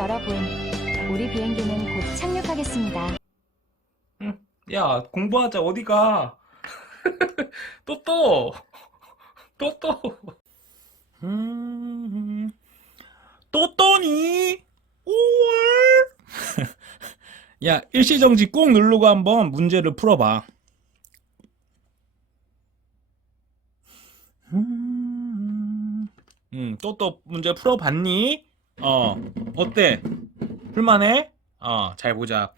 여러분, 우리 비행기는 곧 착륙하겠습니다. 응. 야, 공부하자. 어디가? 또 또. 또 또. 음. 또 또니? 5월? 야, 일시정지 꾹 누르고 한번 문제를 풀어봐. 또 문제 풀어봤니? 어때? 풀만해? 잘 보자.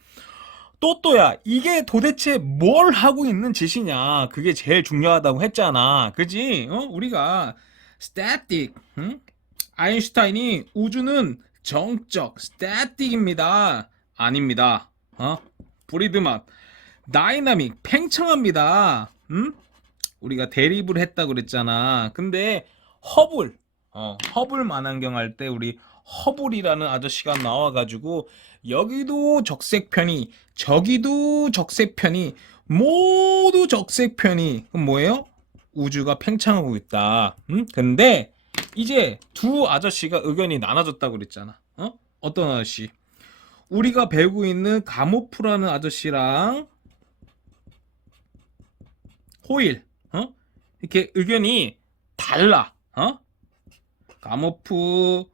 또또야, 이게 도대체 뭘 하고 있는 짓이냐? 그게 제일 중요하다고 했잖아. 그지? 우리가 static, 응? 아인슈타인이 우주는 정적, static입니다. 아닙니다. 브리드만, 다이나믹, 팽창합니다. 응? 우리가 대립을 했다고 그랬잖아. 근데 허블, 허블 만환경 할 때 우리 허블이라는 아저씨가 나와가지고 여기도 적색편이, 저기도 적색편이, 모두 적색편이. 그럼 뭐예요? 우주가 팽창하고 있다. 근데 이제 두 아저씨가 의견이 나눠졌다고 그랬잖아. 어떤 아저씨? 우리가 배우고 있는 가모프라는 아저씨랑 호일, 이렇게 의견이 달라. 가모프,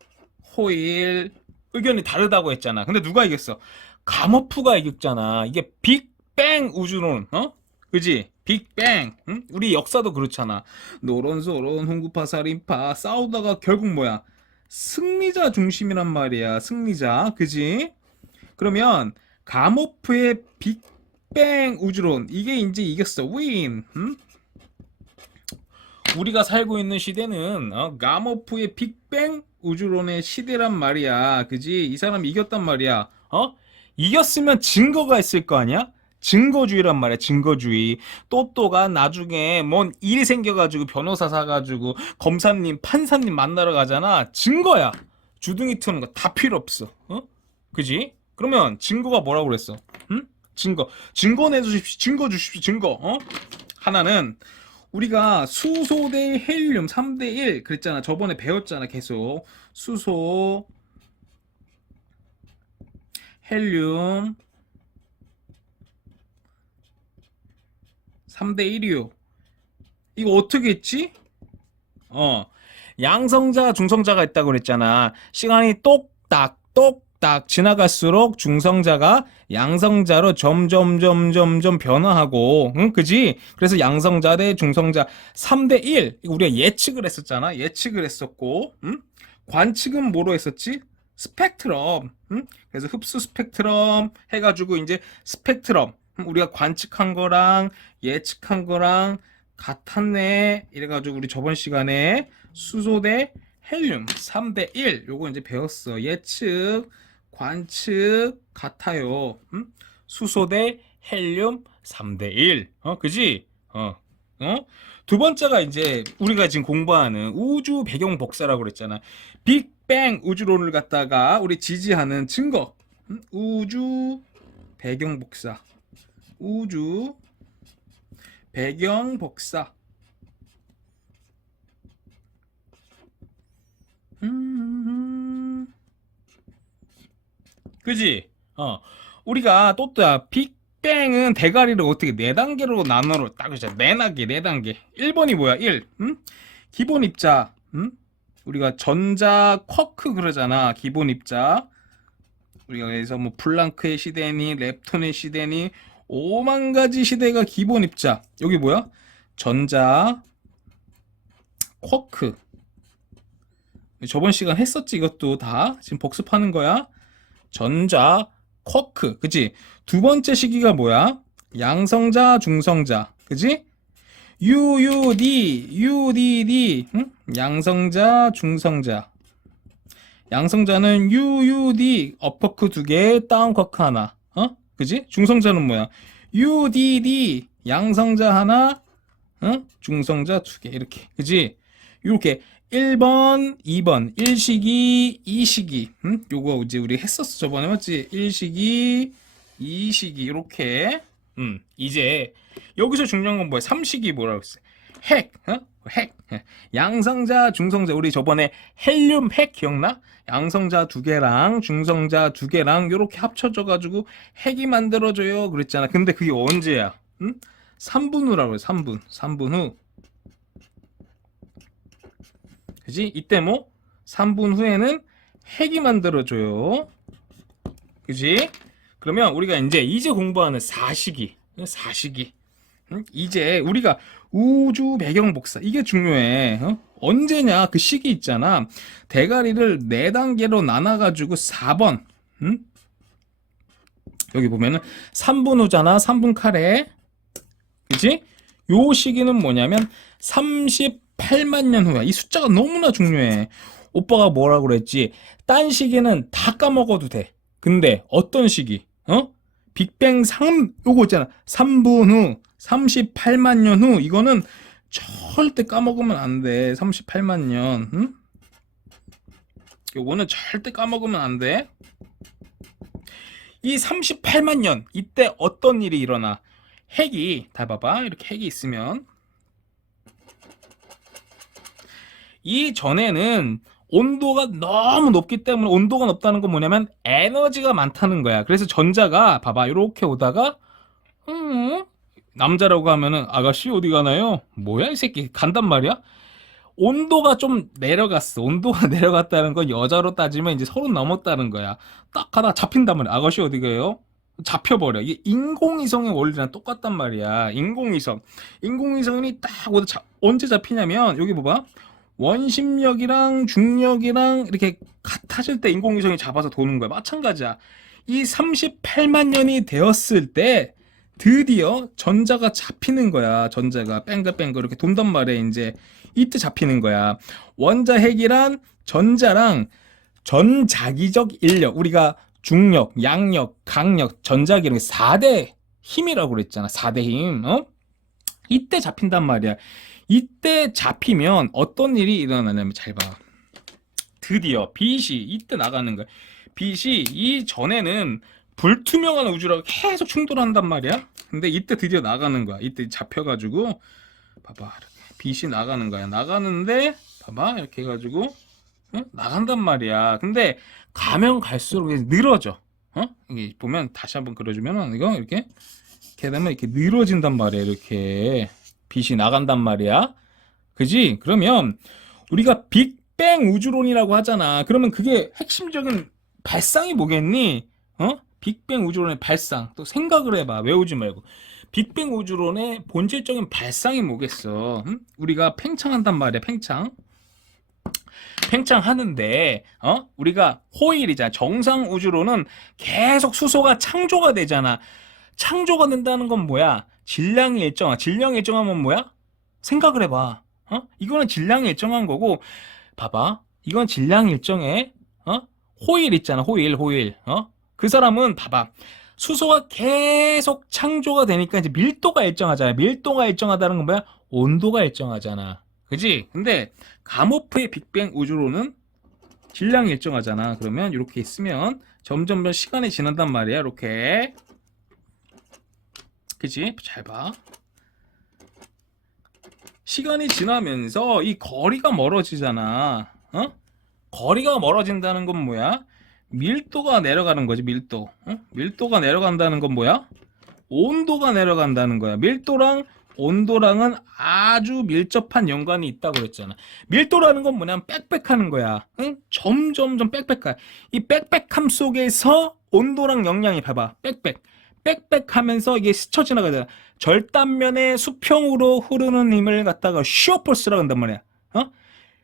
호일 의견이 다르다고 했잖아. 근데 누가 이겼어? 가모프가 이겼잖아. 이게 빅뱅 우주론, 그지? 빅뱅. 응? 우리 역사도 그렇잖아. 노론소론, 훈구파, 살인파 싸우다가 결국 뭐야? 승리자 중심이란 말이야. 승리자, 그지? 그러면 가모프의 빅뱅 우주론, 이게 이제 이겼어. 윈. 우리가 살고 있는 시대는 가모프의 빅뱅 우주론의 시대란 말이야. 그지? 이 사람이 이겼단 말이야. 이겼으면 증거가 있을 거 아니야? 증거주의란 말이야. 증거주의. 또또가 나중에 뭔 일이 생겨가지고 변호사 사가지고 검사님, 판사님 만나러 가잖아. 증거야. 주둥이 트는 거 다 필요 없어. 그지? 그러면 증거가 뭐라고 그랬어? 응? 증거 내주십시오. 증거 주십시오. 증거. 하나는 우리가 수소 대 헬륨 3대 1 그랬잖아. 저번에 배웠잖아. 계속 수소, 헬륨 3대 1이요. 이거 어떻게 했지? 양성자, 중성자가 있다고 그랬잖아. 시간이 똑딱 지나갈수록 중성자가 양성자로 점점 변화하고, 응? 그지? 그래서 양성자 대 중성자 3대 1. 우리가 예측을 했었잖아. 예측을 했었고, 응? 관측은 뭐로 했었지? 스펙트럼. 응? 그래서 흡수 스펙트럼 해가지고 이제 스펙트럼. 우리가 관측한 거랑 예측한 거랑 같았네. 이래가지고 우리 저번 시간에 수소 대 헬륨 3대 1 요거 이제 배웠어. 예측, 관측 같아요. 수소 대 헬륨 3대 1. 그지? 두 번째가 이제 우리가 지금 공부하는 우주 배경 복사라고 그랬잖아. 빅뱅 우주론을 갖다가 우리 지지하는 증거. 우주 배경 복사. 우주 배경 복사. 그지? 우리가 또또야 빅뱅은 대가리를 어떻게 4단계로 나눠로 딱 그죠? 4단계. 1번이 뭐야? 1. 기본 입자. 우리가 전자 쿼크 그러잖아. 기본 입자. 우리가 여기서 뭐 플랑크의 시대니 렙톤의 시대니 5만 가지 시대가 기본 입자. 여기 뭐야? 전자 쿼크. 저번 시간 했었지. 이것도 다 지금 복습하는 거야. 전자 쿼크. 그치? 두 번째 시기가 뭐야? 양성자 중성자. 그치? UUD 응? 양성자 중성자. 양성자는 UUD 어퍼크 2개 다운 쿼크 하나. 그치? 중성자는 뭐야? UDD 양성자 하나, 중성자 2개. 이렇게. 그치? 이렇게 1번, 2번, 1시기, 2시기. 요거 이제 우리 했었어. 저번에 맞지? 1시기, 2시기. 이렇게. 이제 여기서 중요한 건 뭐야? 3시기 뭐라고 했어? 핵. 핵. 양성자, 중성자. 우리 저번에 헬륨 핵 기억나? 양성자 2개랑 중성자 2개랑 요렇게 합쳐져 가지고 핵이 만들어져요 그랬잖아. 근데 그게 언제야? 응? 3분 후라고 해. 3분 후. 그지? 이때 뭐 3분 후에는 핵이 만들어져요. 그지? 그러면 우리가 이제 공부하는 사시기. 응? 이제 우리가 우주 배경 복사 이게 중요해. 어? 언제냐? 그 시기 있잖아. 대가리를 4단계로 나눠가지고 4번. 응? 여기 보면은 3분 후잖아. 3분 카레. 그지? 요 시기는 뭐냐면 38만 년 후야. 이 숫자가 너무나 중요해. 오빠가 뭐라고 그랬지? 딴 시기는 다 까먹어도 돼. 근데 어떤 시기? 어? 빅뱅 3 요거 있잖아. 3분 후, 38만 년 후. 이거는 절대 까먹으면 안 돼. 38만 년. 응? 요거는 절대 까먹으면 안 돼. 이 38만 년 이때 어떤 일이 일어나? 핵이 다 봐봐. 이렇게 핵이 있으면 이 전에는 온도가 너무 높기 때문에 온도가 높다는 건 뭐냐면 에너지가 많다는 거야. 그래서 전자가 봐봐 이렇게 오다가 남자라고 하면은 아가씨 어디 가나요? 뭐야 이 새끼 간단 말이야. 온도가 좀 내려갔어. 온도가 내려갔다는 건 여자로 따지면 이제 30 넘었다는 거야. 딱 하다 잡힌단 말이야. 아가씨 어디 가요? 잡혀버려. 이게 인공위성의 원리랑 똑같단 말이야. 인공위성이 딱 오다 언제 잡히냐면 여기 봐봐. 원심력이랑 중력이랑 이렇게 같아질 때 인공위성이 잡아서 도는 거야. 마찬가지야. 이 38만 년이 되었을 때 드디어 전자가 잡히는 거야. 전자가 뺑글뺑글 이렇게 돈단 말이야. 이제 이때 잡히는 거야. 원자핵이란 전자랑 전자기적 인력, 우리가 중력, 양력, 강력, 전자기 이런 4대 힘이라고 그랬잖아. 4대 힘. 어? 이때 잡힌단 말이야. 이때 잡히면 어떤 일이 일어나냐면 잘 봐. 드디어 빛이 이때 나가는 거야. 빛이 이전에는 불투명한 우주라고 계속 충돌한단 말이야. 근데 이때 드디어 나가는 거야. 이때 잡혀가지고 봐봐. 빛이 나가는 거야. 나가는데 봐봐. 이렇게 해가지고 나간단 말이야. 근데 가면 갈수록 늘어져. 이게 보면 다시 한번 그려주면은 이거 이렇게 되면 이렇게 늘어진단 말이야. 이렇게 빛이 나간단 말이야. 그지? 그러면 우리가 빅뱅 우주론이라고 하잖아. 그러면 그게 핵심적인 발상이 뭐겠니? 빅뱅 우주론의 발상. 또 생각을 해봐. 외우지 말고. 빅뱅 우주론의 본질적인 발상이 뭐겠어? 우리가 팽창한단 말이야. 팽창하는데 우리가 호일이잖아. 정상 우주론은 계속 수소가 창조가 되잖아. 창조가 된다는 건 뭐야? 질량이 일정하면 뭐야? 생각을 해봐. 이거는 질량이 일정한 거고, 봐봐. 이건 질량이 일정해. 호일 있잖아. 호일. 그 사람은 봐봐. 수소가 계속 창조가 되니까 이제 밀도가 일정하잖아. 밀도가 일정하다는 건 뭐야? 온도가 일정하잖아. 그지? 근데 가모프의 빅뱅 우주론은 질량이 일정하잖아. 그러면 이렇게 있으면 점점 시간이 지난단 말이야. 이렇게. 그치? 잘 봐. 시간이 지나면서 이 거리가 멀어지잖아. 거리가 멀어진다는 건 뭐야? 밀도가 내려가는 거지. 밀도가 내려간다는 건 뭐야? 온도가 내려간다는 거야. 밀도랑 온도랑은 아주 밀접한 연관이 있다고 그랬잖아. 밀도라는 건 뭐냐면 빽빽하는 거야. 점점점 빽빽해. 이 빽빽함 속에서 온도랑 영향이 봐봐. 빽빽하면서 이게 스쳐 지나가잖아. 절단면의 수평으로 흐르는 힘을 갖다가 시어포스라고 한단 말이야.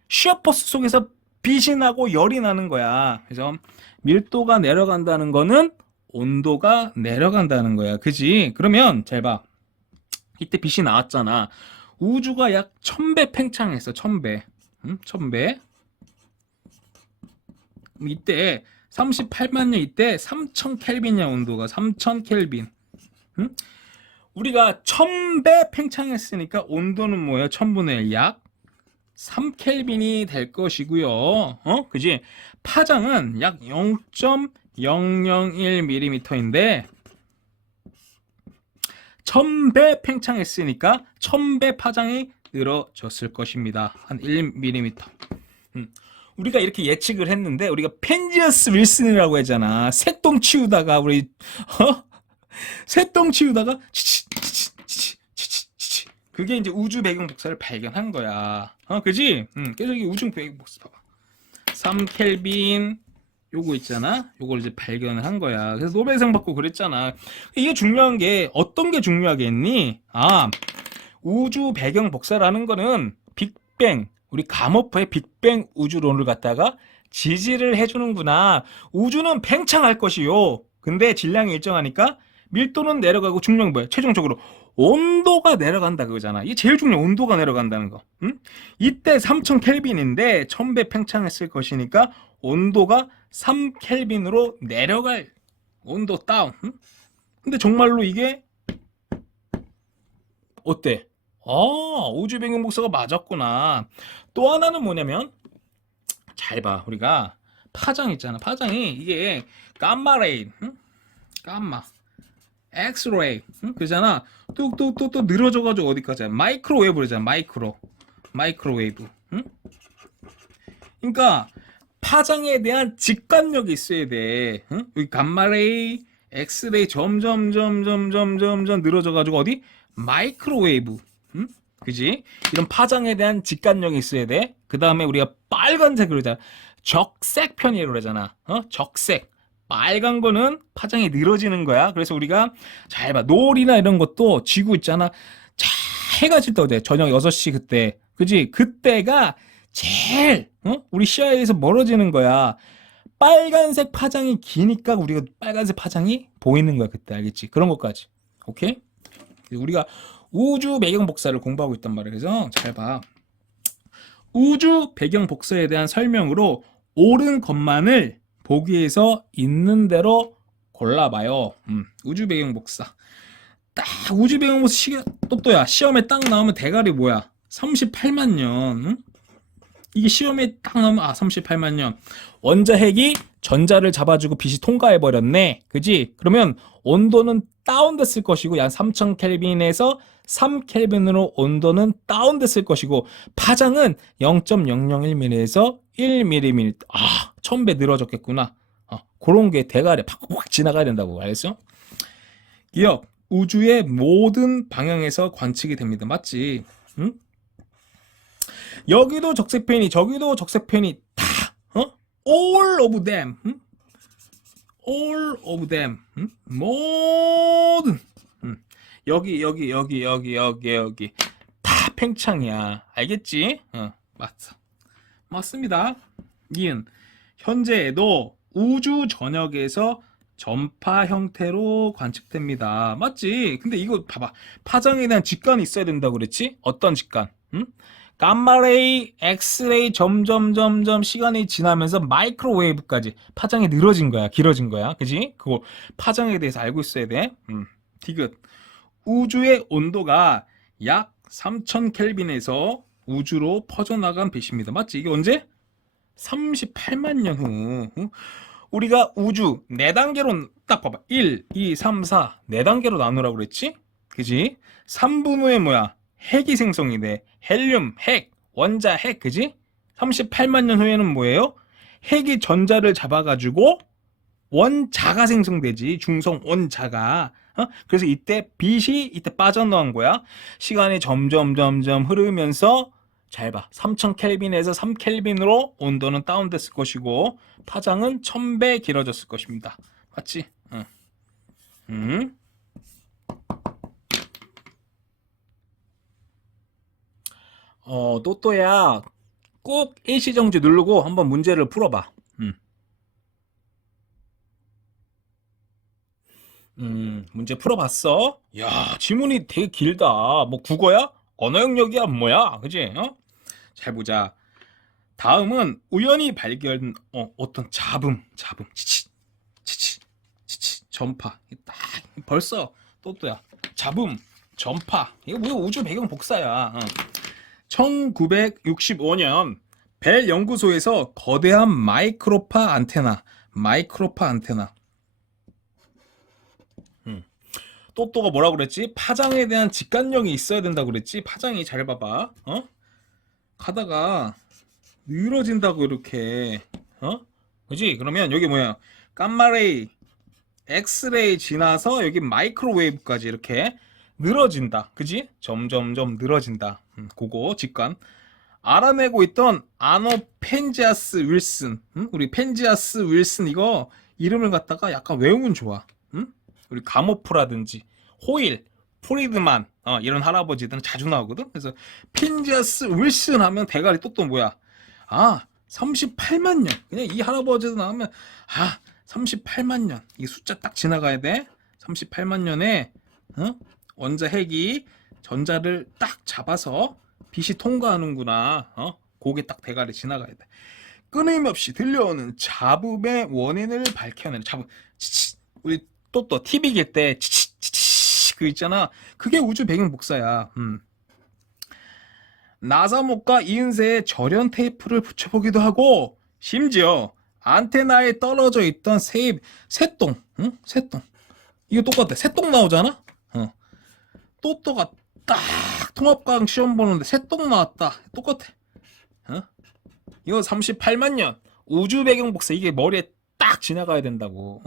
시어포스 속에서 빛이 나고 열이 나는 거야. 그래서 밀도가 내려간다는 거는 온도가 내려간다는 거야. 그지? 그러면 잘 봐. 이때 빛이 나왔잖아. 우주가 약 1000배 팽창했어. 1000배. 1000배. 이때 38만 년 이때 3000 켈빈이야. 온도가 3000 켈빈. 우리가 1000배 팽창했으니까 온도는 뭐예요? 1000분의 1 약 3켈빈이 될 것이고요. 그지? 파장은 약 0.001mm인데 1000배 팽창했으니까 1000배 파장이 늘어졌을 것입니다. 한 1mm. 우리가 이렇게 예측을 했는데 우리가 펜지어스 윌슨이라고 했잖아. 새똥 치우다가 우리 새똥 치우다가 치치 그게 이제 우주 배경 복사를 발견한 거야. 그지? 계속 이 우주 배경 복사 봐봐. 3켈빈 요거 있잖아. 요걸 이제 발견을 한 거야. 그래서 노벨상 받고 그랬잖아. 이게 중요한 게 어떤 게 중요하겠니? 우주 배경 복사라는 거는 빅뱅, 우리 가모퍼의 빅뱅 우주론을 갖다가 지지를 해주는구나. 우주는 팽창할 것이요. 근데 질량이 일정하니까 밀도는 내려가고 중요한 뭐야? 최종적으로 온도가 내려간다 그거잖아. 이게 제일 중요해. 온도가 내려간다는 거. 이때 3000켈빈인데 1000배 팽창했을 것이니까 온도가 3켈빈으로 내려갈 온도 다운. 근데 정말로 이게 어때? 우주 배경 복사가 맞았구나. 또 하나는 뭐냐면 잘 봐. 우리가 파장 있잖아. 파장이 이게 감마레이, 감마, 엑스레이, 그잖아. 또 늘어져가지고 어디까지? 마이크로웨이브잖아. 마이크로웨이브. 그러니까 파장에 대한 직관력이 있어야 돼. 여기 감마레이, 엑스레이 점점 늘어져가지고 어디? 마이크로웨이브. 그지? 이런 파장에 대한 직관력이 있어야 돼. 그 다음에 우리가 빨간색으로 그러잖아. 적색 편이라고 그러잖아. 적색. 빨간 거는 파장이 늘어지는 거야. 그래서 우리가 잘 봐. 노을이나 이런 것도 지구 있잖아. 자, 해가 질 때 어때? 저녁 6시 그때. 그지? 그때가 제일 우리 시야에서 멀어지는 거야. 빨간색 파장이 기니까 우리가 빨간색 파장이 보이는 거야. 그때 알겠지? 그런 것까지. 오케이? 우리가 우주 배경 복사를 공부하고 있단 말이야. 그래서 잘 봐. 우주 배경 복사에 대한 설명으로 옳은 것만을 보기에서 있는 대로 골라봐요. 우주 배경 복사. 딱 우주 배경 복사 또야 시험에 딱 나오면 대가리 뭐야? 38만 년. 이게 시험에 딱 나오면 38만 년. 원자핵이 전자를 잡아주고 빛이 통과해버렸네. 그지? 그러면 온도는 다운됐을 것이고 약 3000켈빈에서 3켈빈으로 온도는 다운됐을 것이고 파장은 0.001mm에서 1mm 1000배 늘어졌겠구나. 그런 게 대가리 팍팍 지나가야 된다고. 알겠어? 기억, 우주의 모든 방향에서 관측이 됩니다. 맞지? 응? 여기도 적색펜이 저기도 적색펜이 다 all of them all of them 모든 여기 다 팽창이야. 알겠지? 맞습니다. 이은 현재에도 우주 전역에서 전파 형태로 관측됩니다. 맞지? 근데 이거 봐봐. 파장에 대한 직관이 있어야 된다고 그랬지? 어떤 직관? 감마레이, 엑스레이 점점 시간이 지나면서 마이크로웨이브까지 파장이 늘어진 거야. 길어진 거야. 그지? 그거 파장에 대해서 알고 있어야 돼. 디귿. 우주의 온도가 약 3000켈빈에서 우주로 퍼져나간 빛입니다. 맞지? 이게 언제? 38만 년 후. 우리가 우주 4단계로 딱 봐봐. 1, 2, 3, 4 4단계로 나누라고 그랬지? 그지? 3분 후에 뭐야? 핵이 생성이 돼. 헬륨, 핵, 원자, 핵, 그지? 38만 년 후에는 뭐예요? 핵이 전자를 잡아가지고 원자가 생성되지. 중성 원자가. 그래서 이때 빛이 이때 빠져나온 거야. 시간이 점점 흐르면서 잘 봐. 3000켈빈에서 3켈빈으로 온도는 다운됐을 것이고 파장은 1000배 길어졌을 것입니다. 맞지? 또야 꼭 일시정지 누르고 한번 문제를 풀어봐. 문제 풀어봤어? 야, 지문이 되게 길다. 뭐 국어야? 언어 영역이야? 뭐야? 그지? 잘 보자. 다음은 우연히 발견 어떤 잡음, 치치, 전파. 딱 벌써 또야 잡음, 전파. 이거 뭐야? 우주 배경 복사야. 1965년 벨 연구소에서 거대한 마이크로파 안테나 또또가 뭐라 그랬지? 파장에 대한 직관력이 있어야 된다고 그랬지? 파장이 잘 봐봐. 가다가 늘어진다고 이렇게. 그지? 그러면 여기 뭐야? 감마레이, 엑스레이 지나서 여기 마이크로웨이브까지 이렇게 늘어진다. 그지? 점점점 늘어진다. 그거 직관. 알아내고 있던 아노펜지아스 윌슨. 우리 펜지아스 윌슨 이거 이름을 갖다가 약간 외우면 좋아. 우리 가모프라든지 호일, 프리드만 이런 할아버지들은 자주 나오거든. 그래서 펜지아스 윌슨 하면 대가리 또 뭐야? 38만 년. 그냥 이 할아버지도 나오면 38만 년. 이 숫자 딱 지나가야 돼. 38만 년에 원자 핵이 전자를 딱 잡아서 빛이 통과하는구나. 그게 딱 대가리 지나가야 돼. 끊임없이 들려오는 잡음의 원인을 밝혀내는 잡음. 우리 또 TV 길 때 그 있잖아. 그게 우주 배경 복사야. 나사목과 이은세의 절연 테이프를 붙여보기도 하고 심지어 안테나에 떨어져 있던 새똥. 새똥. 이거 똑같아. 새똥 나오잖아. 또또가 딱 통합과학 시험 보는데 새똥 나왔다. 똑같아. 이거 38만 년 우주 배경 복사 이게 머리에 딱 지나가야 된다고.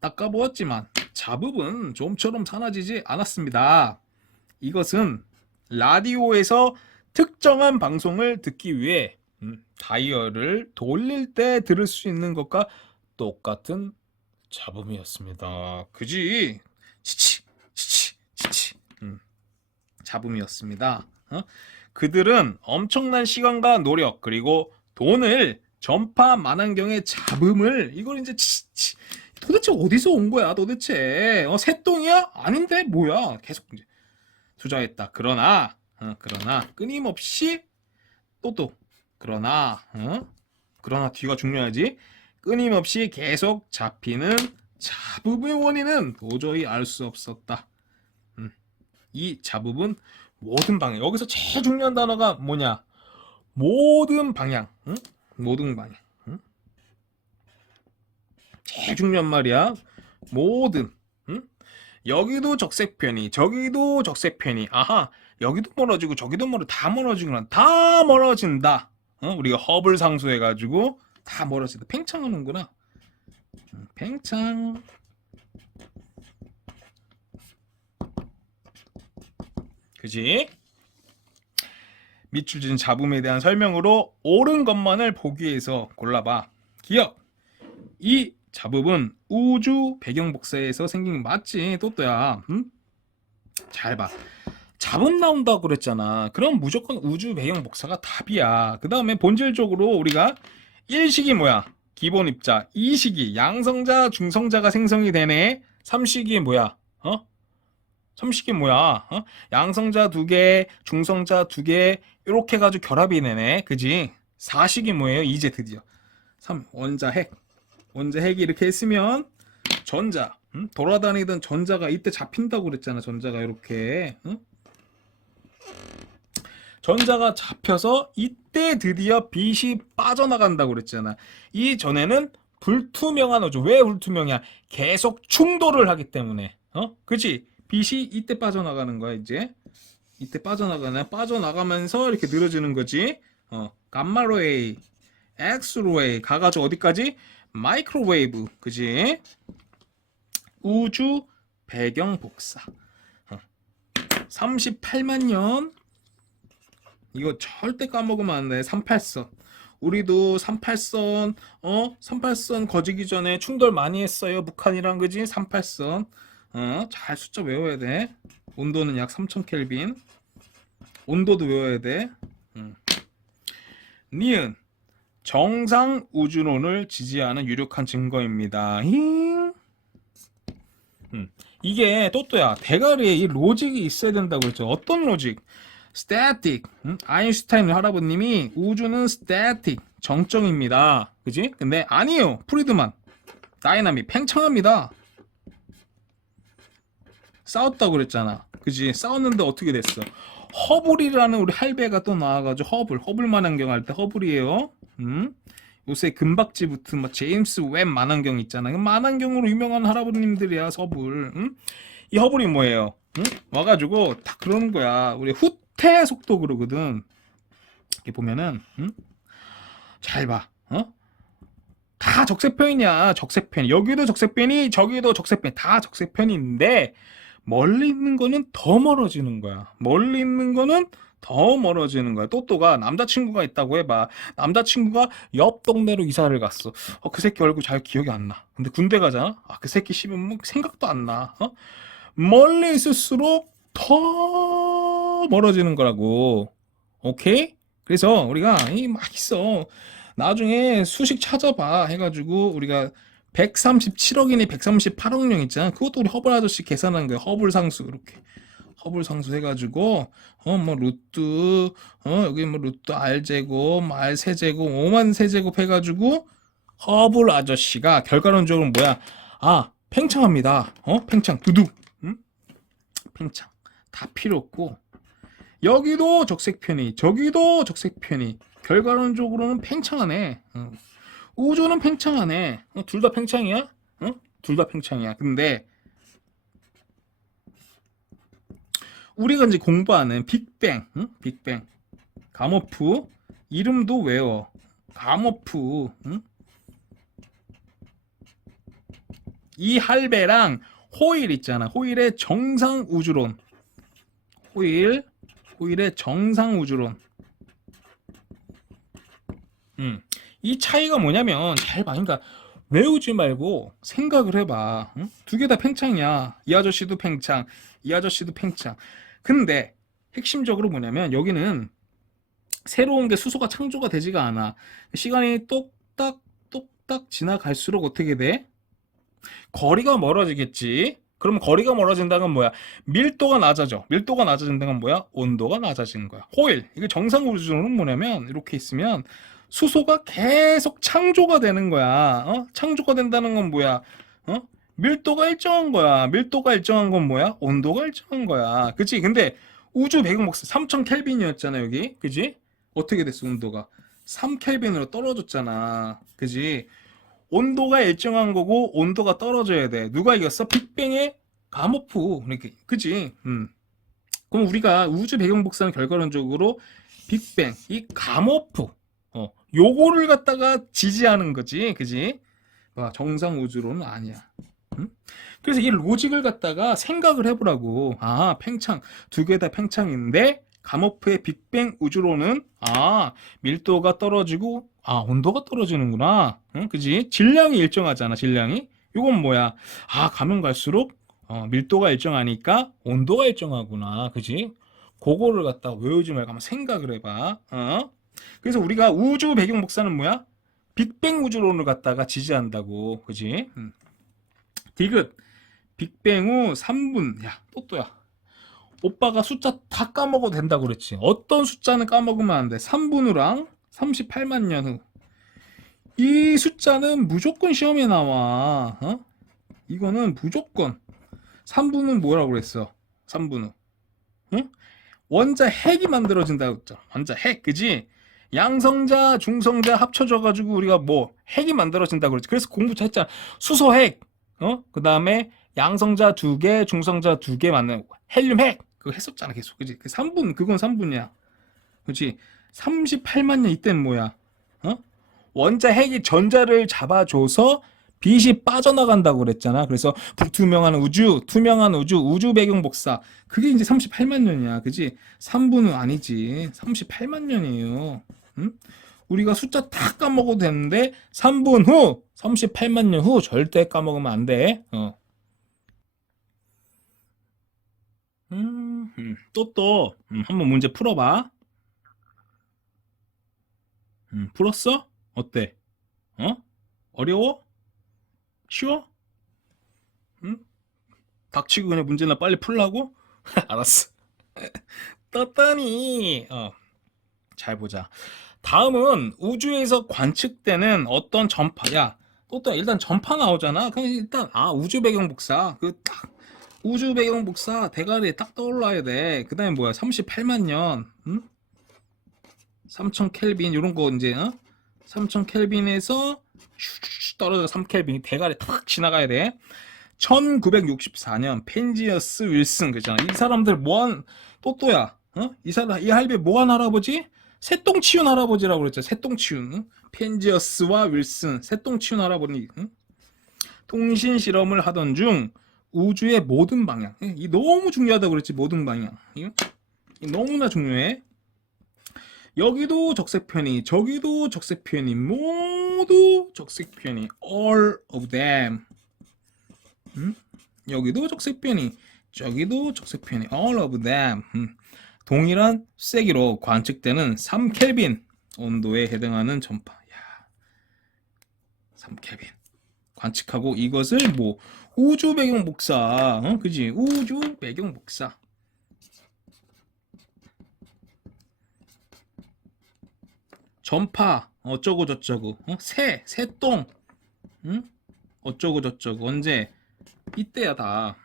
딱 까보았지만 잡음은 좀처럼 사라지지 않았습니다. 이것은 라디오에서 특정한 방송을 듣기 위해 다이얼을 돌릴 때 들을 수 있는 것과 똑같은 잡음이었습니다. 그지? 치치 잡음이었습니다. 그들은 엄청난 시간과 노력 그리고 돈을 전파 만환경의 잡음을 이걸 이제 도대체 어디서 온 거야 도대체? 새똥이야? 아닌데 뭐야? 계속 이제 투자했다. 그러나 끊임없이 그러나 뒤가 중요하지. 끊임없이 계속 잡히는 잡음의 원인은 도저히 알 수 없었다. 이 잡음은 모든 방향. 여기서 제일 중요한 단어가 뭐냐? 모든 방향. 모든 방향. 제일 중요한 말이야. 모든. 여기도 적색 편이, 저기도 적색 편이. 여기도 멀어지고 저기도 다 멀어지구나. 다 멀어진다. 우리가 허블 상수해가지고 다 멀어진다. 팽창하는구나. 팽창. 그지? 밑줄 지은 잡음에 대한 설명으로 옳은 것만을 보기 위해서 골라봐. 기억! 이 잡음은 우주 배경 복사에서 생긴 거 맞지? 또또야. 잘 봐. 잡음 나온다고 그랬잖아. 그럼 무조건 우주 배경 복사가 답이야. 그 다음에 본질적으로 우리가 1식이 뭐야? 기본 입자. 2식이 양성자, 중성자가 생성이 되네. 3식이 뭐야? 3식이 뭐야? 양성자 2개, 중성자 2개 이렇게 해가지고 결합이 되네. 그지? 4식이 뭐예요? 이제 드디어 3 원자핵. 원자핵이 이렇게 했으면 전자 돌아다니던 전자가 이때 잡힌다고 그랬잖아. 전자가 이렇게 전자가 잡혀서 이때 드디어 빛이 빠져나간다고 그랬잖아. 이 전에는 불투명한 우주. 왜 불투명이야? 계속 충돌을 하기 때문에. 그치? 빛이 이때 빠져나가는 거야. 이제 이때 빠져나가면서 이렇게 늘어지는 거지. 감마레이, 엑스레이 가가지고 어디까지? 마이크로웨이브. 그지? 우주 배경 복사. 38만 년. 이거 절대 까먹으면 안 돼. 38선. 우리도 38선 38선 거지기 전에 충돌 많이 했어요. 북한이랑. 그지? 38선. 잘 숫자 외워야 돼. 온도는 약 3000켈빈. 온도도 외워야 돼. 니은 정상 우주론을 지지하는 유력한 증거입니다. 이게 또또야 대가리에 이 로직이 있어야 된다고 그랬죠. 어떤 로직? 스태틱. 아인슈타인 할아버님이 우주는 스태틱 정적입니다. 그지? 근데 아니에요. 프리드만 다이나믹 팽창합니다. 싸웠다고 그랬잖아. 그지? 싸웠는데 어떻게 됐어? 허블이라는 우리 할배가 또 나와가지고 허블 만환경 할 때 허블이에요. 요새 금박지 붙은 제임스 웹 만환경 있잖아. 만환경으로 유명한 할아버님들이야. 서블. 이 허블이 뭐예요? 응? 와가지고 딱 그러는 거야. 우리 후퇴 속도 그러거든. 이렇게 보면은, 응? 잘 봐. 다 적색편이냐, 적색편. 여기도 적색편이, 저기도 적색편. 다 적색편인데, 멀리 있는 거는 더 멀어지는 거야. 멀리 있는 거는 더 멀어지는 거야. 또또가 남자친구가 있다고 해봐. 남자친구가 옆 동네로 이사를 갔어. 그 새끼 얼굴 잘 기억이 안 나. 근데 군대 가잖아? 그 새끼 씹으면 뭐 생각도 안 나. 멀리 있을수록 더 멀어지는 거라고. 오케이? 그래서 우리가 막 있어. 나중에 수식 찾아봐 해가지고 우리가 137억이니 138억령 있잖아. 그것도 우리 허블 아저씨 계산한 거야. 허블 상수 이렇게. 허블 상수 해가지고 뭐 루트 여기 뭐 루트 r 제곱 r 세제곱 5만 세제곱 해가지고 허블 아저씨가 결과론적으로 뭐야? 팽창합니다. 팽창 두둑. 응? 팽창 다 필요 없고 여기도 적색편이 저기도 적색편이 결과론적으로는 팽창하네. 우주는 팽창하네. 둘 다 팽창이야? 둘 다 팽창이야. 근데 우리가 이제 공부하는 빅뱅, 빅뱅, 가모프 이름도 외워. 가모프, 이 할배랑 호일 있잖아. 호일의 정상 우주론. 호일의 정상 우주론. 이 차이가 뭐냐면 잘 봐. 그러니까 외우지 말고 생각을 해봐. 두 개 다 팽창이야. 이 아저씨도 팽창, 이 아저씨도 팽창. 근데 핵심적으로 뭐냐면 여기는 새로운 게 수소가 창조가 되지가 않아. 시간이 똑딱 똑딱 지나갈수록 어떻게 돼? 거리가 멀어지겠지. 그럼 거리가 멀어진다는 건 뭐야? 밀도가 낮아져. 밀도가 낮아진다는 건 뭐야? 온도가 낮아지는 거야. 호일. 이게 정상 우주론은 뭐냐면 이렇게 있으면 수소가 계속 창조가 되는 거야. 창조가 된다는 건 뭐야? 밀도가 일정한 거야. 밀도가 일정한 건 뭐야? 온도가 일정한 거야. 그치? 근데 우주 배경 목수 3000 켈빈이었잖아, 여기. 그지? 어떻게 됐어, 온도가? 3 켈빈으로 떨어졌잖아. 그지? 온도가 일정한 거고 온도가 떨어져야 돼. 누가 이겼어? 빅뱅의 가모프. 이렇게. 그지? 그럼 우리가 우주 배경 복사는 결과론적으로 빅뱅, 이 가모프, 요거를 갖다가 지지하는 거지. 그지? 정상 우주론은 아니야. 그래서 이 로직을 갖다가 생각을 해보라고. 팽창. 두 개 다 팽창인데, 가모프의 빅뱅 우주론은, 밀도가 떨어지고, 온도가 떨어지는구나. 그지? 질량이 일정하잖아, 질량이. 이건 뭐야? 가면 갈수록, 밀도가 일정하니까 온도가 일정하구나. 그지? 그거를 갖다가 외우지 말고 한번 생각을 해봐. 그래서 우리가 우주 배경 복사는 뭐야? 빅뱅 우주론을 갖다가 지지한다고. 그지? 디귿. 빅뱅 후 3분. 야, 또또야. 오빠가 숫자 다 까먹어도 된다고 그랬지. 어떤 숫자는 까먹으면 안 돼. 3분 후랑 38만 년 후. 이 숫자는 무조건 시험에 나와. 이거는 무조건. 3분은 뭐라고 그랬어? 3분 후. 응? 원자 핵이 만들어진다고 했잖아. 원자 핵. 그지? 양성자, 중성자 합쳐져가지고 우리가 뭐 핵이 만들어진다고 그랬지. 그래서 공부 잘했잖아. 수소 핵. 그 다음에 양성자 2개, 중성자 2개 만드는 헬륨 핵. 그거 했었잖아, 계속. 그지? 3분, 그건 3분이야. 그지? 38만 년 이때는 뭐야? 원자 핵이 전자를 잡아줘서 빛이 빠져나간다고 그랬잖아. 그래서 불투명한 우주, 투명한 우주, 우주 배경 복사. 그게 이제 38만 년이야. 그지? 3분은 아니지. 38만 년이에요. 우리가 숫자 다 까먹어도 되는데 3분 후, 38만 년 후 절대 까먹으면 안 돼. 또 한번 문제 풀어봐. 풀었어? 어때? 어려워? 쉬워? 닥치고 그냥 문제나 빨리 풀라고? 알았어. 떴더니 잘 보자. 다음은 우주에서 관측되는 어떤 전파야. 또 일단 전파 나오잖아. 그냥 일단 우주 배경 복사. 그 딱 우주 배경 복사 대가리에 딱 떠올라야 돼. 그다음에 뭐야? 38만 년. 3000 켈빈 이런 거 이제 3000 켈빈에서 떨어져 3 켈빈이 대가리 탁 지나가야 돼. 1964년 펜지어스 윌슨 그잖아. 이 사람들 뭐한 또또야. 이 사람 이 할배 뭐한 할아버지? 새똥치운 할아버지라고 그랬죠. 새똥치운. 펜지어스와 윌슨 새똥치운 할아버지. 통신 실험을 하던 중 우주의 모든 방향. 이 너무 중요하다고 그랬지. 모든 방향. 이 너무나 중요해. 여기도 적색편이, 저기도 적색편이, 모두 적색편이. All of them. 여기도 적색편이, 저기도 적색편이. All of them. 동일한 세기로 관측되는 3켈빈 온도에 해당하는 전파. 야, 3켈빈. 관측하고 이것을 뭐 우주 배경 복사, 그지? 우주 배경 복사. 전파 어쩌고 저쩌고, 새똥, 어쩌고 저쩌고. 언제? 이때야 다.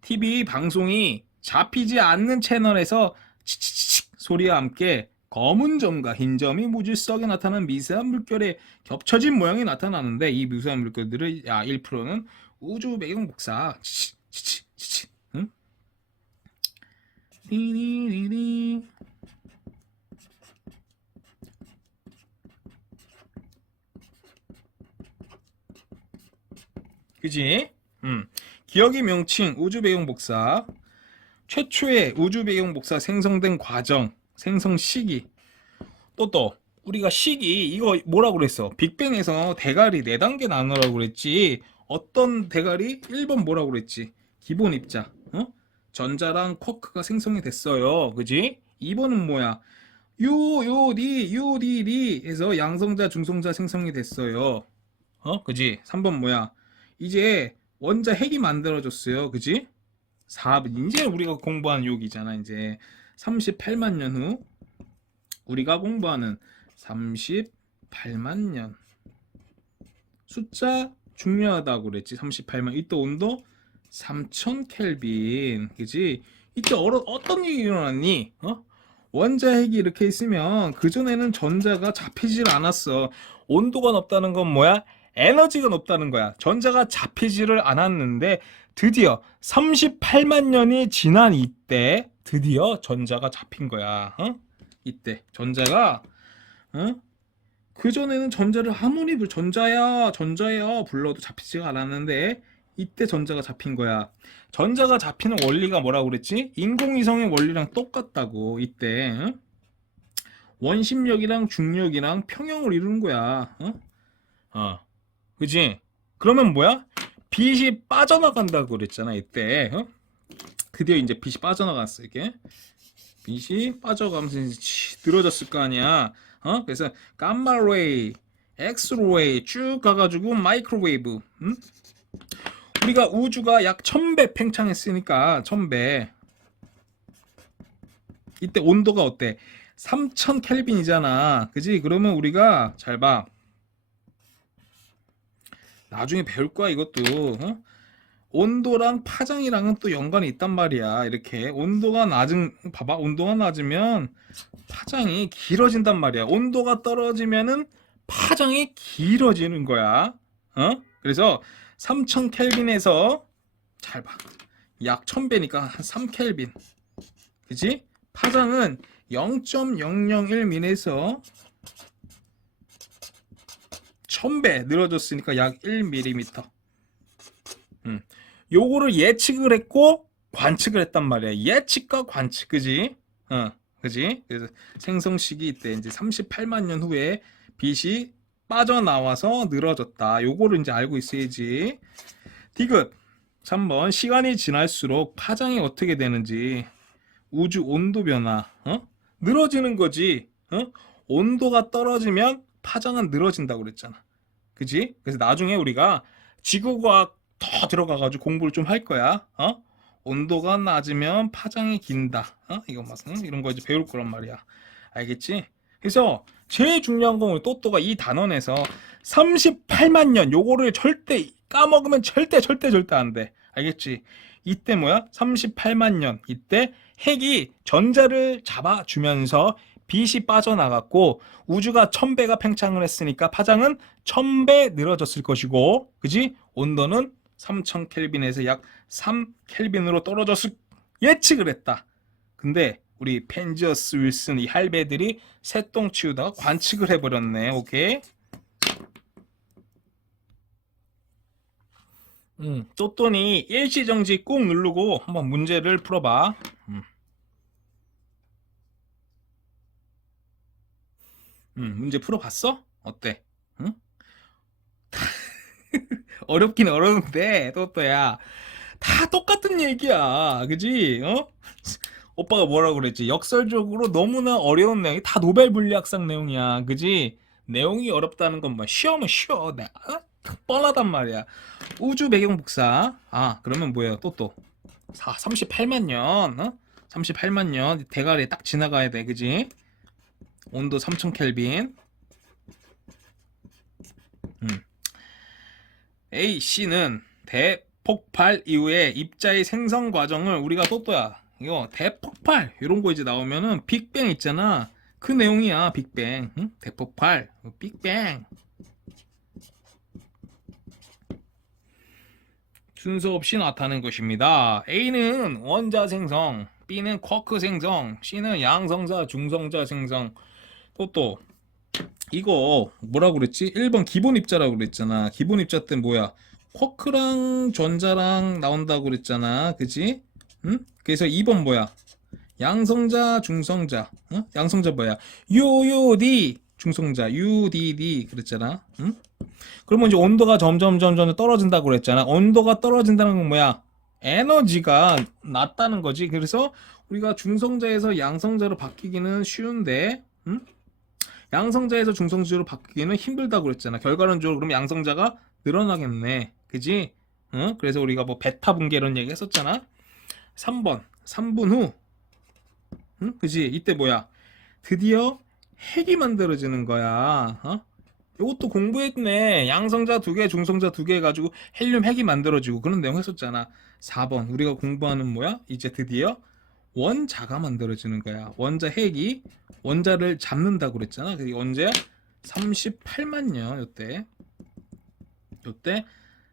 TV 방송이 잡히지 않는 채널에서 치치치치 소리와 함께 검은 점과 흰 점이 무질서하게 나타나는 미세한 물결에 겹쳐진 모양이 나타나는데 이 미세한 물결들의 1%는 우주 배경 복사. 치치치치. 리리리리. 그지? 기억의 명칭 우주 배경 복사. 최초의 우주 배경 복사 생성된 과정, 생성 시기. 또 우리가 시기 이거 뭐라고 그랬어? 빅뱅에서 대가리 4단계 나누라고 그랬지. 어떤 대가리? 1번 뭐라고 그랬지? 기본 입자. 전자랑 쿼크가 생성이 됐어요. 그지? 2번은 뭐야? UD 해서 양성자, 중성자 생성이 됐어요. 그지? 3번 뭐야? 이제 원자 핵이 만들어졌어요. 그지? 4번 이제 우리가 공부한 욕이잖아. 이제 38만 년 후 우리가 공부하는 38만 년 숫자 중요하다고 그랬지. 38만. 이때 온도 3000 켈빈. 그지? 이때 어떤 일이 일어났니? 원자 핵이 이렇게 있으면 그전에는 전자가 잡히질 않았어. 온도가 높다는 건 뭐야? 에너지가 높다는 거야. 전자가 잡히지를 않았는데 드디어 38만 년이 지난 이때 드디어 전자가 잡힌 거야. 이때 전자가 그전에는 전자를 아무리 전자야 불러도 잡히지가 않았는데 이때 전자가 잡힌 거야. 전자가 잡히는 원리가 뭐라고 그랬지? 인공위성의 원리랑 똑같다고. 이때 원심력이랑 중력이랑 평형을 이루는 거야. 그지? 그러면 뭐야? 빛이 빠져나간다고 그랬잖아. 이때 드디어 이제 빛이 빠져나갔어. 이게 빛이 빠져가면서 늘어졌을 거 아니야. 그래서 감마레이, 엑스레이 쭉 가가지고 마이크로웨이브. 우리가 우주가 약 1000배 팽창했으니까 1000배. 이때 온도가 어때? 3000 켈빈이잖아. 그지? 그러면 우리가 잘 봐. 나중에 배울 거야 이것도. 온도랑 파장이랑은 또 연관이 있단 말이야. 이렇게 온도가 봐봐. 온도가 낮으면 파장이 길어진단 말이야. 온도가 떨어지면은 파장이 길어지는 거야. 그래서 3000 켈빈에서 잘 봐. 약 1000배니까 한 3켈빈. 그치? 파장은 0.001mm에서 1000배 늘어졌으니까 약 1mm. 요거를 예측을 했고 관측을 했단 말이야. 예측과 관측. 그지? 그지? 그래서 생성식이 이때 이제 38만 년 후에 빛이 빠져나와서 늘어졌다. 요거를 이제 알고 있어야지. 디귿 3번 시간이 지날수록 파장이 어떻게 되는지. 우주 온도 변화. 늘어지는 거지. 온도가 떨어지면 파장은 늘어진다고 그랬잖아. 그지? 그래서 나중에 우리가 지구과학 더 들어가가지고 공부를 좀 할 거야. 온도가 낮으면 파장이 긴다. 이거 막 이런 거 이제 배울 거란 말이야. 알겠지? 그래서 제일 중요한 건 우리 또또가 이 단원에서 38만 년 요거를 절대 까먹으면 절대 안 돼. 알겠지? 이때 뭐야? 38만 년 이때 핵이 전자를 잡아주면서 빛이 빠져나갔고 우주가 1000배가 팽창을 했으니까 파장은 1000배 늘어졌을 것이고, 그지? 온도는 3000 켈빈에서 약 3 켈빈으로 떨어졌을 예측을 했다. 근데 우리 펜지어스 윌슨 이 할배들이 새똥 치우다가 관측을 해버렸네. 오케이. 또또니 일시정지 꾹 누르고 한번 문제를 풀어봐. 문제 풀어봤어? 어때? 응? 어렵긴 어려운데 또또야 다 똑같은 얘기야, 그지? 어? 오빠가 뭐라고 그랬지? 역설적으로 너무나 어려운 내용이 다 노벨 물리학상 내용이야, 그지? 내용이 어렵다는 건 뭐 쉬우면 쉬워, 뻔하단 말이야. 우주 배경 복사. 아, 그러면 뭐예요? 또또 38만 년, 38만 년 대가리에 딱 지나가야 돼, 그지? 온도 3000 켈빈. A, C는 대폭발 이후에 입자의 생성 과정을 우리가 또또야 이거 대폭발 이런 거 이제 나오면은 빅뱅 있잖아. 그 내용이야. 빅뱅. 응? 대폭발 빅뱅. 순서 없이 나타나는 것입니다. A는 원자 생성, B는 쿼크 생성, C는 양성자 중성자 생성. 또 이거 뭐라고 그랬지? 1번 기본 입자라고 그랬잖아. 기본 입자 때 뭐야? 쿼크랑 전자랑 나온다고 그랬잖아. 그지? 응? 그래서 2번 뭐야? 양성자, 중성자. 응? 양성자 뭐야? UUD 중성자. UDD 그랬잖아. 응? 그러면 이제 온도가 점점 떨어진다고 그랬잖아. 온도가 떨어진다는 건 뭐야? 에너지가 낮다는 거지. 그래서 우리가 중성자에서 양성자로 바뀌기는 쉬운데, 응? 양성자에서 중성자로 바뀌기는 힘들다고 그랬잖아. 결과론적으로 그럼 양성자가 늘어나겠네. 그지? 응? 그래서 우리가 뭐 베타 붕괴 이런 얘기 했었잖아. 3번 3분 후, 응? 그지? 이때 뭐야? 드디어 핵이 만들어지는 거야. 이것도 공부했네. 양성자 2개, 중성자 2개 해가지고 헬륨 핵이 만들어지고 그런 내용 했었잖아. 4번 우리가 공부하는 뭐야? 이제 드디어 원자가 만들어지는 거야. 원자 핵이 원자를 잡는다고 그랬잖아. 그게 언제? 38만 년. 요때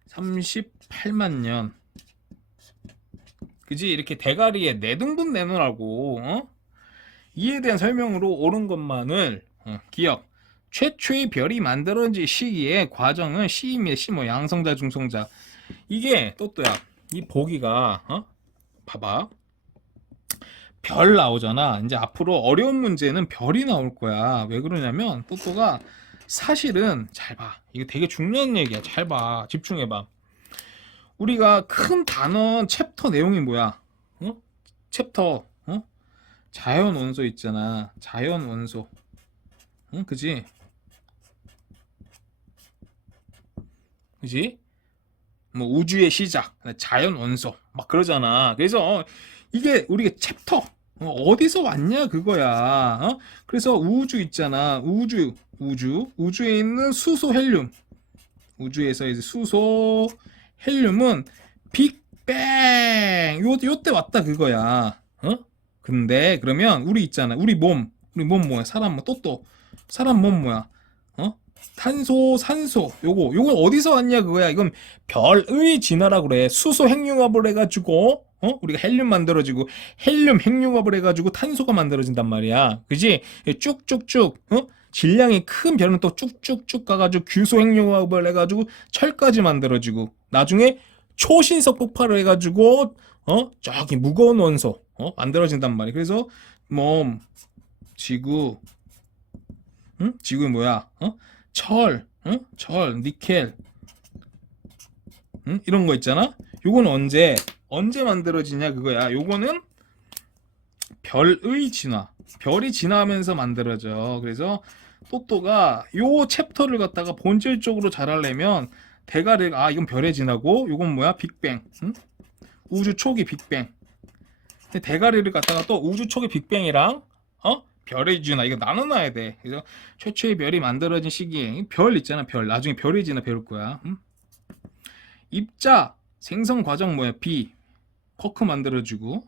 38만 년. 그지? 이렇게 대가리에 내등분 내놓으라고. 이에 대한 설명으로 옳은 것만을 기억. 최초의 별이 만들어진 시기의 과정은 C입니다. C 뭐 양성자 중성자. 이게 또또야. 이 보기가 봐봐. 별 나오잖아. 이제 앞으로 어려운 문제는 별이 나올 거야. 왜 그러냐면 또또가 사실은 잘 봐. 이거 되게 중요한 얘기야. 잘 봐. 집중해봐. 우리가 큰 단원 챕터 내용이 뭐야? 챕터 자연 원소 있잖아. 자연 원소. 응, 그지? 그지? 뭐 우주의 시작, 자연 원소 막 그러잖아. 그래서 이게 우리가 챕터 어디서 왔냐 그거야. 그래서 우주 있잖아. 우주에 있는 수소 헬륨. 우주에서 이제 수소 헬륨은 빅뱅 요때 왔다 그거야. 근데 그러면 우리 있잖아. 우리 몸 뭐야? 사람 뭐 또 사람 몸 뭐야? 탄소, 산소, 요거 어디서 왔냐 그거야. 이건 별의 진화라고 그래. 수소 핵융합을 해가지고, 우리가 헬륨 만들어지고, 헬륨 핵융합을 해가지고 탄소가 만들어진단 말이야. 그지? 쭉쭉쭉, 질량이 큰 별은 또 쭉쭉쭉 가가지고 규소 핵융합을 해가지고 철까지 만들어지고, 나중에 초신속 폭발을 해가지고, 저기 무거운 원소, 만들어진단 말이야. 그래서, 뭐, 지구, 지구 뭐야? 철, 니켈, 이런 거 있잖아. 요건 언제 만들어지냐 그거야. 요거는 별의 진화, 별이 진화하면서 만들어져. 그래서 또또가 요 챕터를 갖다가 본질적으로 잘 하려면 대가리 이건 별의 진화고, 요건 뭐야? 빅뱅, 우주 초기 빅뱅. 근데 대가리를 갖다가 또 우주 초기 빅뱅이랑 별의 진화 이거 나눠놔야 돼. 그래서 최초의 별이 만들어진 시기에 별 있잖아. 별 나중에 별의 진화 배울 거야. 입자 생성 과정 뭐야? B 쿼크 만들어지고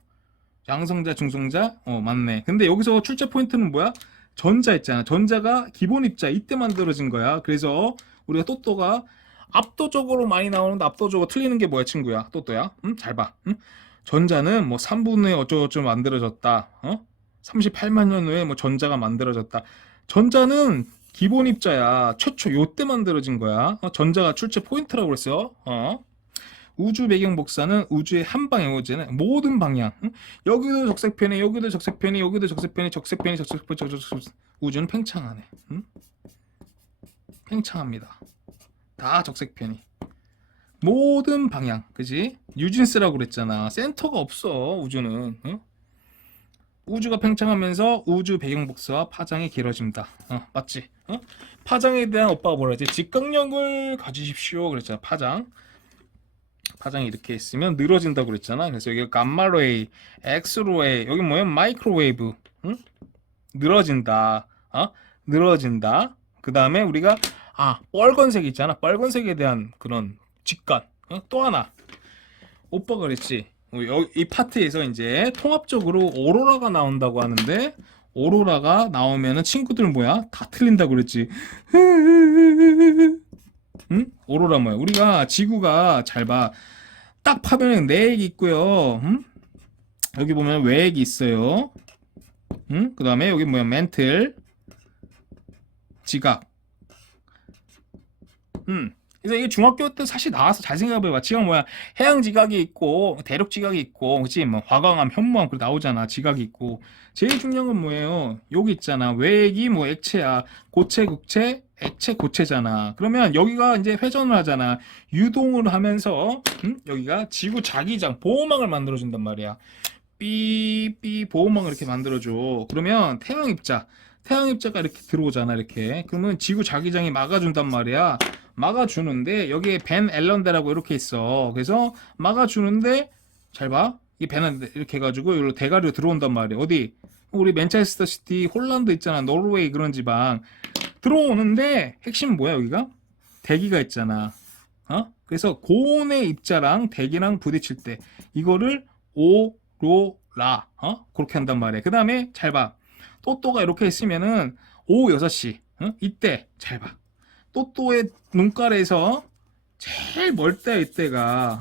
양성자 중성자 맞네. 근데 여기서 출제 포인트는 뭐야? 전자 있잖아. 전자가 기본 입자 이때 만들어진 거야. 그래서 우리가 또또가 압도적으로 많이 나오는데 압도적으로 틀리는 게 뭐야, 친구야? 또또야. 응? 잘 봐. 응? 전자는 뭐 3분 후에 어쩌고저쩌고 만들어졌다. 38만 년 후에 뭐 전자가 만들어졌다. 전자는 기본 입자야. 최초 요때 만들어진 거야. 전자가 출처 포인트라고 그랬어. 우주 배경 복사는 우주의 한 방향 오제는 모든 방향. 응? 여기도 적색편이, 여기도 적색편이, 여기도 적색편이, 적색편이, 적색편이, 적색편이. 우주는 팽창하네. 응? 팽창합니다. 다 적색편이. 모든 방향, 그지? 뉴진스라고 그랬잖아. 센터가 없어, 우주는. 응? 우주가 팽창하면서 우주 배경 복사와 파장이 길어집니다. 맞지? 파장에 대한 오빠가 뭐라 했지? 직각력을 가지십시오. 그랬잖아. 파장이 이렇게 있으면 늘어진다고 그랬잖아. 그래서 여기 감마레이, 엑스로웨이, 여기 뭐야? 마이크로웨이브. 응? 늘어진다. 늘어진다. 그 다음에 우리가 빨간색 있잖아. 빨간색에 대한 그런 직관. 또 하나. 오빠가 그랬지. 이 파트에서 이제 통합적으로 오로라가 나온다고 하는데 오로라가 나오면은 친구들 뭐야? 다 틀린다고 그랬지. 응? 오로라 뭐야? 우리가 지구가 잘 봐. 딱 파면 내액이 있고요. 응? 여기 보면 외액이 있어요. 응? 그 다음에 여기 뭐야? 멘틀, 지각. 그래서 이게 중학교 때 사실 나와서 잘 생각해봐. 지각 뭐야? 해양 지각이 있고 대륙 지각이 있고, 그렇지? 뭐 화강암, 현무암 그 나오잖아. 지각이 있고. 제일 중요한 건 뭐예요? 여기 있잖아. 외액이 뭐 액체야. 고체, 국체, 액체, 고체잖아. 그러면 여기가 이제 회전을 하잖아. 유동을 하면서 여기가 지구 자기장 보호막을 만들어준단 말이야. 삐삐 보호막을 이렇게 만들어줘. 그러면 태양 입자가 이렇게 들어오잖아. 이렇게. 그러면 지구 자기장이 막아준단 말이야. 막아주는데 여기에 벤 앨런대라고 이렇게 있어. 그래서 막아주는데 잘 봐. 이 벤 이렇게 해가지고 여기로 대가리로 들어온단 말이야. 어디? 우리 맨체스터 시티, 홀란드 있잖아. 노르웨이 그런 지방 들어오는데 핵심 뭐야 여기가? 대기가 있잖아. 그래서 고온의 입자랑 대기랑 부딪힐 때 이거를 오로라 그렇게 한단 말이야. 그 다음에 잘 봐. 또또가 이렇게 있으면은 오후 6시 이때 잘 봐. 또또의 눈깔에서 제일 멀 때 이때가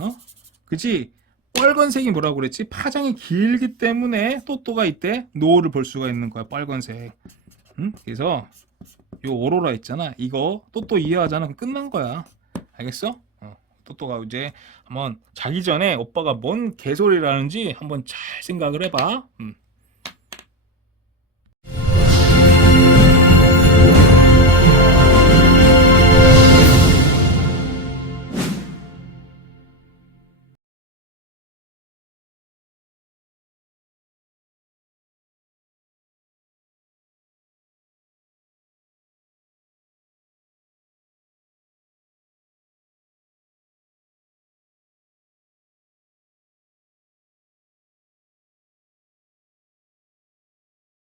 그치? 빨간색이 뭐라고 그랬지? 파장이 길기 때문에 또또가 이때 노을을 볼 수가 있는 거야. 빨간색. 그래서 요 오로라 있잖아. 이거 또또 이해하잖아. 그럼 끝난 거야. 알겠어? 또또가 이제 한번 자기 전에 오빠가 뭔 개소리라는지 한번 잘 생각을 해봐.